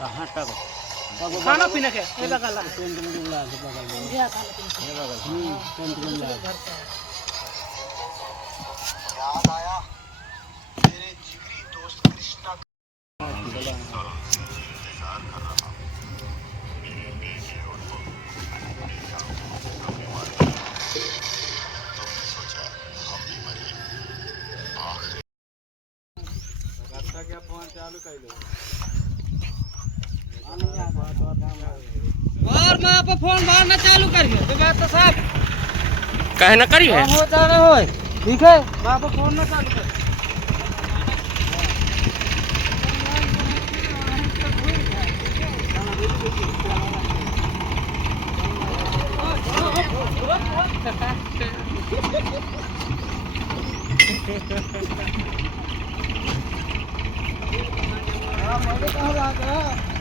कहाँ तक खाना पीना के ये बगल ला टेंट में जुमला है बगल में ये खाना पीना ये बगल टेंट में जुमला घर पे याद आया मेरे जिगरी दोस्त कृष्णा इंतजार कर रहा हूं। तुमने सोचा हम भी मरे आखिर रास्ता क्या फोन चालू कर लो और मां पे फोन मारना चालू करिए तो बात तो साहब कहे ना करी है हो जाना हो ठीक है मां पे फोन ना चालू कर हां मैं कहां जा रहा